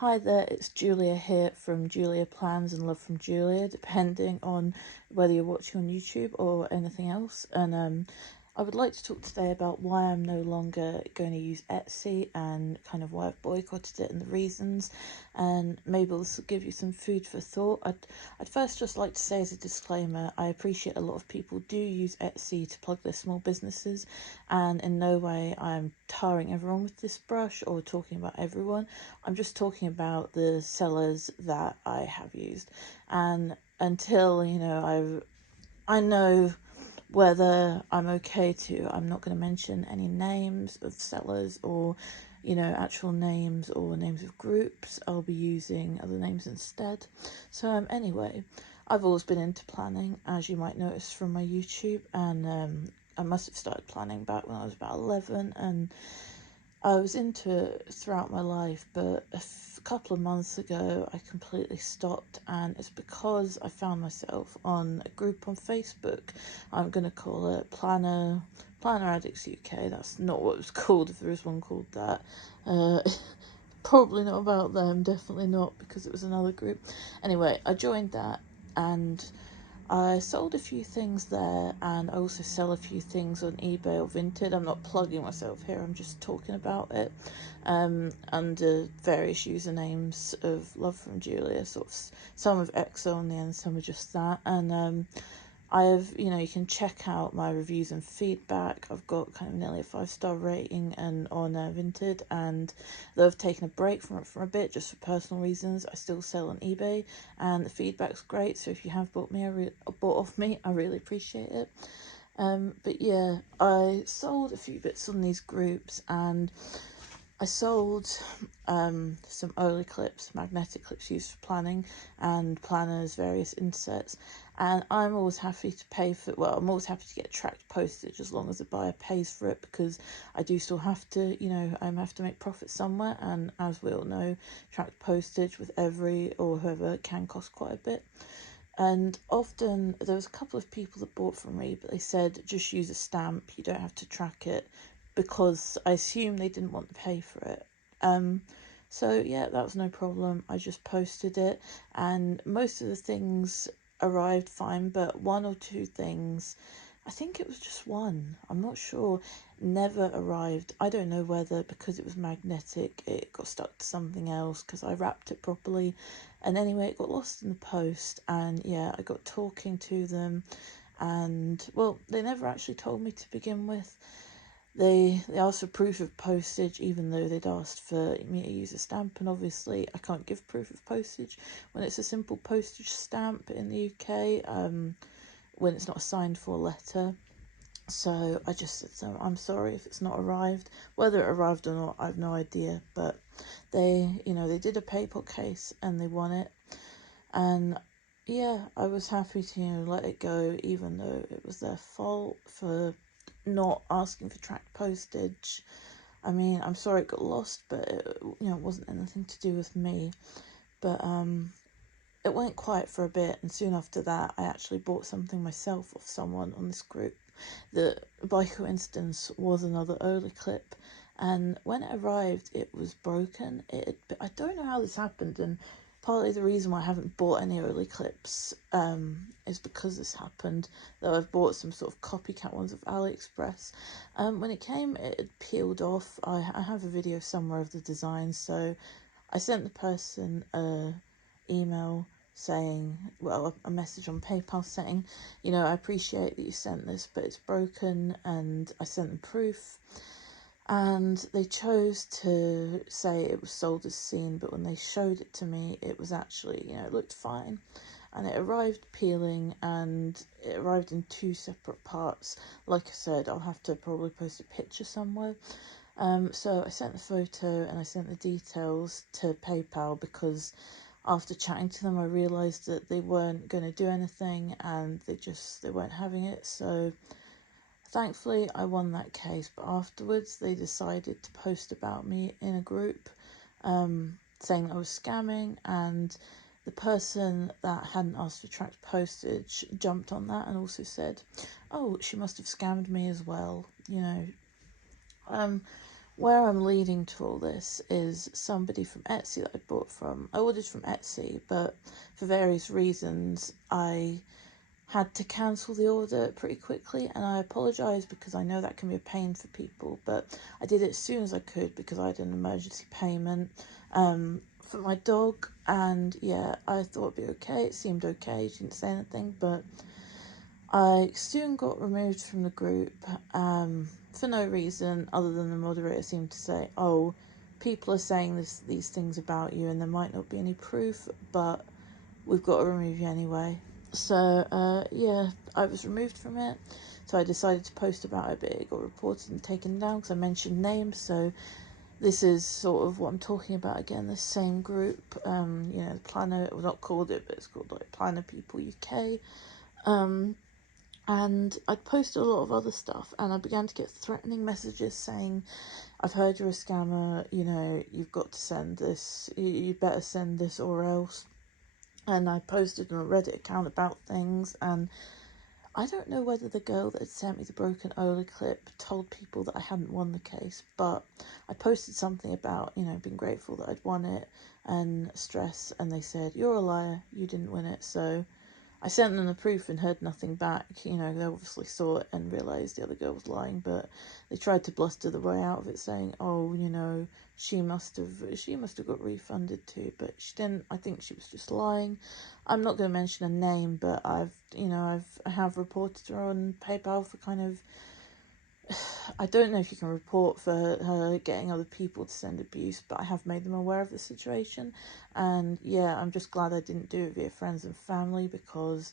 Hi there, it's Julia here from Julia Plans and Love from Julia, depending on whether you're watching on YouTube or anything else. And I would like to talk today about why I'm no longer going to use Etsy and kind of why I've boycotted it and the reasons. And maybe this will give you some food for thought. I'd first just like to say as a disclaimer, I appreciate a lot of people do use Etsy to plug their small businesses, and in no way I'm tarring everyone with this brush or talking about everyone. I'm just talking about the sellers that I have used, and until I know whether I'm okay to, I'm not going to mention any names of sellers or actual names or names of groups. I'll be using other names instead. So anyway, I've always been into planning, as you might notice from my YouTube, and I must have started planning back when I was about 11, and I was into it throughout my life, but a couple of months ago I completely stopped, and it's because I found myself on a group on Facebook. I'm going to call it Planner Addicts UK. That's not what it was called, if there is one called that. Uh, Probably not about them, definitely not, because it was another group. Anyway, I joined that, and I sold a few things there, and I also sell a few things on eBay or Vinted. I'm not plugging myself here, I'm just talking about it, under various usernames of Love from Julia, sort of some of EXO on the end, some are just that. And I have, you can check out my reviews and feedback. I've got kind of nearly a 5-star rating and on Vinted, and though I've taken a break from it for a bit just for personal reasons, I still sell on eBay, and the feedback's great. So if you have bought off me, I really appreciate it. But yeah, I sold a few bits on these groups, and I sold some Oly clips, magnetic clips used for planning, and planners, various insets. And I'm always happy to pay for it. Well, I'm always happy to get tracked postage as long as the buyer pays for it, because I do still have to, I have to make profit somewhere. And as we all know, tracked postage with every or whoever can cost quite a bit. And often there was a couple of people that bought from me, but they said just use a stamp, you don't have to track it, because I assume they didn't want to pay for it. So yeah, that was no problem. I just posted it, and most of the things arrived fine, but one or two things, I think it was just one, I'm not sure, never arrived. I don't know whether because it was magnetic it got stuck to something else, because I wrapped it properly, and anyway it got lost in the post. And yeah, I got talking to them, and well, they never actually told me to begin with. They asked for proof of postage, even though they'd asked for me to use a stamp, and obviously I can't give proof of postage when it's a simple postage stamp in the UK, when it's not a signed for letter. So I just said to them, I'm sorry if it's not arrived. Whether it arrived or not, I have no idea, but they did a PayPal case and they won it. And yeah, I was happy to let it go, even though it was their fault for not asking for tracked postage. I mean, I'm sorry it got lost, but it wasn't anything to do with me. But it went quiet for a bit, and soon after that I actually bought something myself off someone on this group that by coincidence was another Oly clip. And when it arrived, it was broken. I don't know how this happened, and partly the reason why I haven't bought any Oly clips is because this happened, though I've bought some sort of copycat ones of AliExpress. When it came, it had peeled off. I have a video somewhere of the design, so I sent the person a email saying, well, a message on PayPal saying, I appreciate that you sent this, but it's broken, and I sent them proof. And they chose to say it was sold as seen, but when they showed it to me, it was actually, it looked fine. And it arrived peeling, and it arrived in 2 separate parts. Like I said, I'll have to probably post a picture somewhere. So I sent the photo and I sent the details to PayPal, because after chatting to them I realised that they weren't going to do anything, and they weren't having it. So thankfully I won that case, but afterwards they decided to post about me in a group, saying I was scamming, and the person that hadn't asked for tracked postage jumped on that and also said, oh, she must have scammed me as well, where I'm leading to all this is somebody from Etsy that I bought from. I ordered from Etsy, but for various reasons, I had to cancel the order pretty quickly, and I apologise because I know that can be a pain for people, but I did it as soon as I could because I had an emergency payment for my dog, and yeah, I thought it'd be okay. It seemed okay, she didn't say anything, but I soon got removed from the group for no reason other than the moderator seemed to say, oh, people are saying these things about you and there might not be any proof, but we've got to remove you anyway. So, yeah, I was removed from it. So I decided to post about it, but it got reported and taken down because I mentioned names. So this is sort of what I'm talking about again, the same group, the Planner, well, not called it, but it's called like Planner People UK. And I'd posted a lot of other stuff, and I began to get threatening messages saying, I've heard you're a scammer, you've got to send this, you better send this or else. And I posted on a Reddit account about things, and I don't know whether the girl that had sent me the broken Ola clip told people that I hadn't won the case, but I posted something about, being grateful that I'd won it and stress, and they said, you're a liar, you didn't win it. So I sent them the proof and heard nothing back. They obviously saw it and realised the other girl was lying, but they tried to bluster the way out of it, saying, oh, she must have got refunded too, but she didn't. I think she was just lying. I'm not going to mention a name, but I have reported her on PayPal for kind of, I don't know if you can report for her getting other people to send abuse, but I have made them aware of the situation. And yeah, I'm just glad I didn't do it via friends and family, because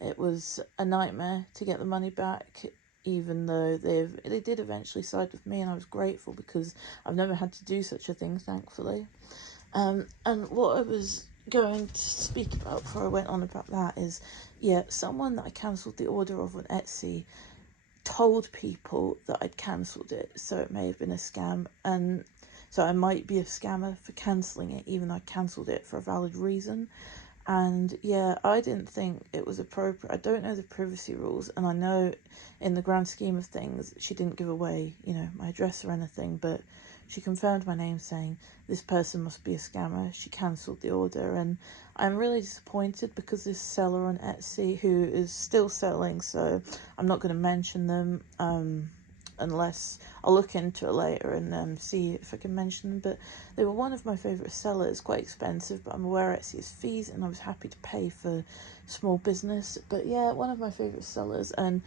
it was a nightmare to get the money back, even though they did eventually side with me, and I was grateful because I've never had to do such a thing, thankfully. And what I was going to speak about before I went on about that is, someone that I cancelled the order of on Etsy told people that I'd cancelled it, so it may have been a scam, and so I might be a scammer for cancelling it, even though I cancelled it for a valid reason. And yeah, I didn't think it was appropriate. I don't know the privacy rules, and I know in the grand scheme of things, she didn't give away, my address or anything, but she confirmed my name saying, this person must be a scammer. She cancelled the order, and I'm really disappointed because this seller on Etsy, who is still selling, so I'm not going to mention them, unless I'll look into it later and see if I can mention them, but they were one of my favourite sellers, quite expensive, but I'm aware Etsy has fees, and I was happy to pay for small business. But yeah, one of my favourite sellers, and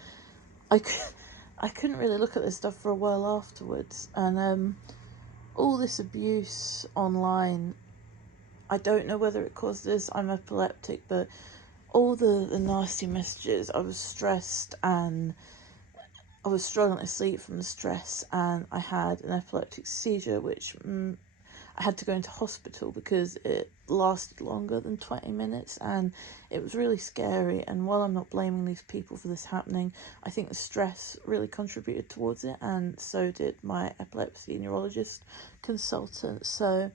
I couldn't really look at this stuff for a while afterwards, and all this abuse online, I don't know whether it caused this, I'm epileptic, but all the nasty messages, I was stressed, and I was struggling to sleep from the stress, and I had an epileptic seizure, which I had to go into hospital because it lasted longer than 20 minutes, and it was really scary. And while I'm not blaming these people for this happening, I think the stress really contributed towards it, and so did my epilepsy neurologist consultant. So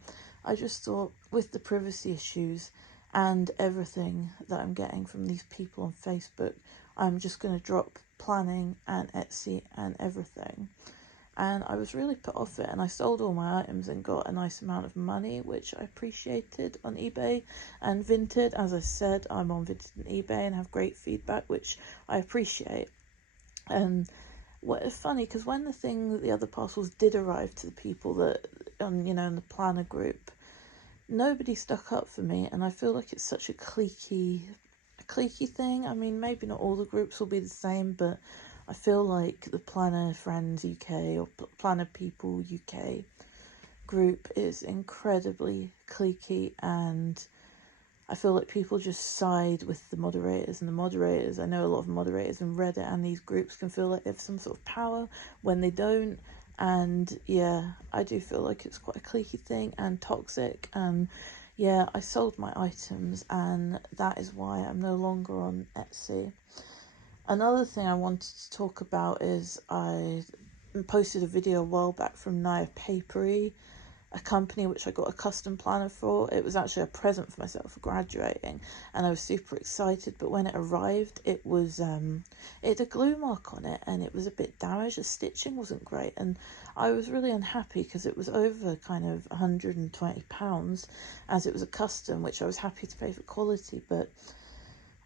I just thought, with the privacy issues and everything that I'm getting from these people on Facebook, I'm just going to drop planning and Etsy and everything. And I was really put off it, and I sold all my items and got a nice amount of money, which I appreciated, on eBay and Vinted. As I said, I'm on Vinted and eBay and have great feedback, which I appreciate. And what is funny, because when the other parcels did arrive to the people that in the planner group, nobody stuck up for me, and I feel like it's such a cliquey thing. I mean, maybe not all the groups will be the same, but I feel like the Planner Friends UK or Planner People UK group is incredibly cliquey, and I feel like people just side with the moderators, and the moderators, I know a lot of moderators in Reddit and these groups can feel like they have some sort of power when they don't. And yeah, I do feel like it's quite a cliquey thing and toxic, and yeah, I sold my items, and that is why I'm no longer on Etsy. Another thing I wanted to talk about is I posted a video a while back from Naya Papery, a company which I got a custom planner for. It was actually a present for myself for graduating, and I was super excited. But when it arrived, it was it had a glue mark on it, and it was a bit damaged. The stitching wasn't great, and I was really unhappy because it was over kind of £120, as it was a custom, which I was happy to pay for quality. But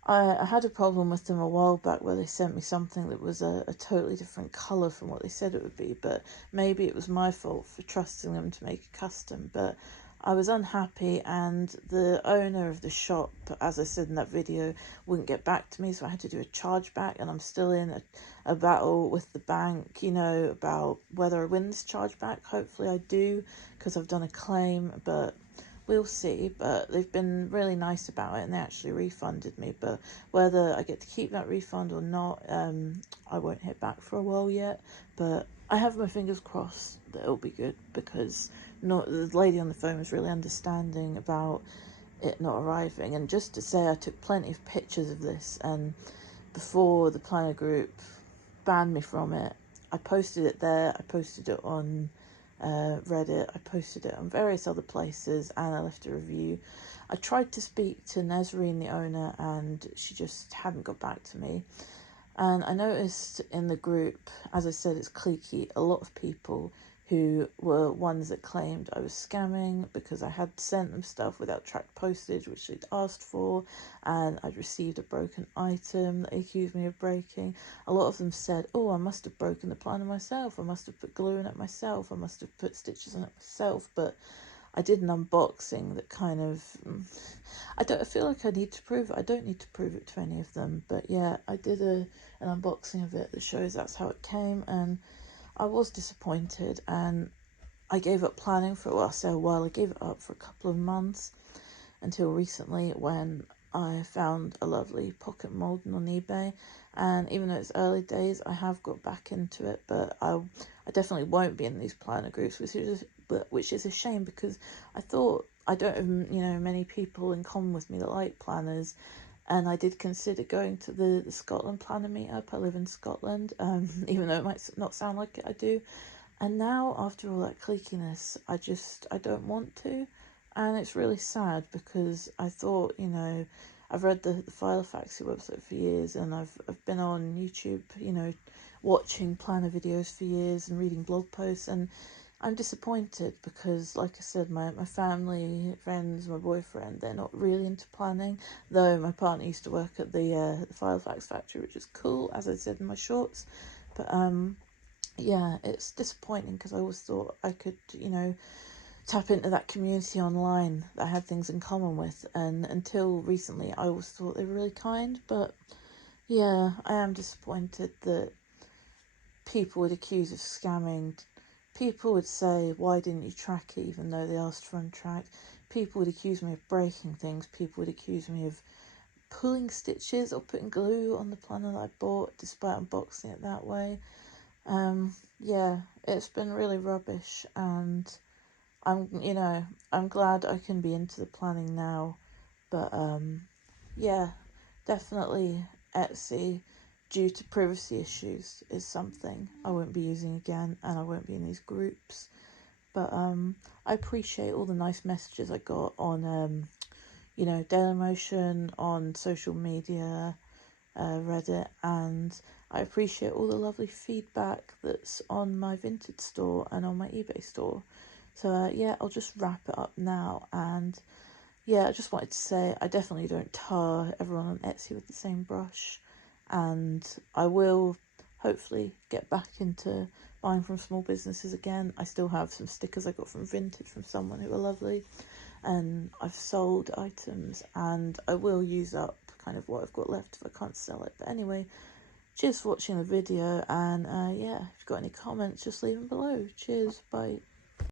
I had a problem with them a while back where they sent me something that was a totally different colour from what they said it would be, but maybe it was my fault for trusting them to make a custom. But I was unhappy, and the owner of the shop, as I said in that video, wouldn't get back to me, so I had to do a chargeback, and I'm still in a battle with the bank, you know, about whether I win this chargeback. Hopefully I do, because I've done a claim, but we'll see. But they've been really nice about it, and they actually refunded me. But whether I get to keep that refund or not, I won't hear back for a while yet. But I have my fingers crossed that it'll be good, because the lady on the phone was really understanding about it not arriving. And just to say, I took plenty of pictures of this, and before the planner group banned me from it, I posted it there, I posted it on Reddit, I posted it on various other places, and I left a review. I tried to speak to Nesreen, the owner, and she just hadn't got back to me. And I noticed in the group, as I said, it's cliquey, a lot of people who were ones that claimed I was scamming because I had sent them stuff without tracked postage, which they'd asked for, and I'd received a broken item that they accused me of breaking. A lot of them said, oh, I must have broken the planner myself, I must have put glue in it myself, I must have put stitches on it myself. But I did an unboxing that kind of, I feel like I need to prove it. I don't need to prove it to any of them, but yeah, I did an unboxing of it that shows that's how it came, and I was disappointed, and I gave up planning for a while. I gave it up for a couple of months until recently, when I found a lovely pocket moulding on eBay. And even though it's early days, I have got back into it, but I definitely won't be in these planner groups, which is a shame, because I thought I don't have, you know, many people in common with me that like planners. And I did consider going to the Scotland planner meetup. I live in Scotland, even though it might not sound like it, I do. And now, after all that cliquiness, I don't want to. And it's really sad, because I thought, you know, I've read the Filofaxy website for years, and I've been on YouTube, you know, watching planner videos for years and reading blog posts, and I'm disappointed because, like I said, my family, friends, my boyfriend, they're not really into planning, though my partner used to work at the Filofax factory, which is cool, as I said in my shorts. But yeah, it's disappointing, because I always thought I could, you know, tap into that community online that I had things in common with, and until recently I always thought they were really kind. But yeah, I am disappointed that people would accuse of scamming. People would say, why didn't you track it, even though they asked for untracked. People would accuse me of breaking things. People would accuse me of pulling stitches or putting glue on the planner that I bought, despite unboxing it that way. Yeah, it's been really rubbish, and I'm glad I can be into the planning now. But yeah, definitely Etsy, due to privacy issues, is something I won't be using again, and I won't be in these groups. But I appreciate all the nice messages I got on you know, Dailymotion, on social media, Reddit, and I appreciate all the lovely feedback that's on my Vinted store and on my eBay store. So yeah, I'll just wrap it up now, and yeah, I just wanted to say I definitely don't tar everyone on Etsy with the same brush, and I will hopefully get back into buying from small businesses again. I still have some stickers I got from Vinted from someone who were lovely, and I've sold items, and I will use up kind of what I've got left if I can't sell it. But anyway, cheers for watching the video, and yeah, if you've got any comments, just leave them below. Cheers, bye.